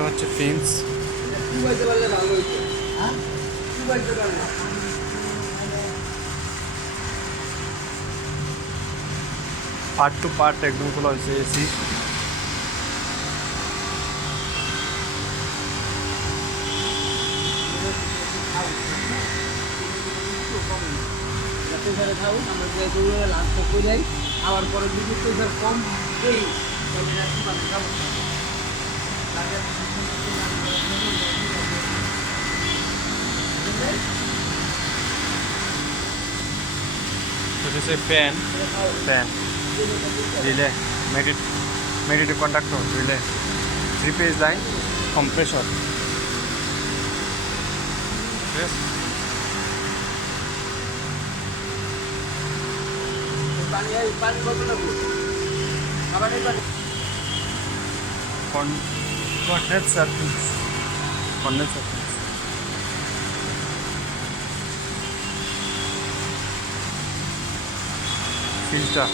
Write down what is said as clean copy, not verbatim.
এটা হচ্ছে ফিন্স। পার্ট টু পার্ট একদম খোলা হয়েছে এসি। আবার পরে যদি প্রেশার কম দেই এটা হচ্ছে ফ্যান, ফ্যান রিলে, মেডিটিভ conductor relay, 3 phase line, compressor. ঠিক আছে, পানি পানি কত লাগবে আবার এই পানি condenser fins, condenser fins. Filter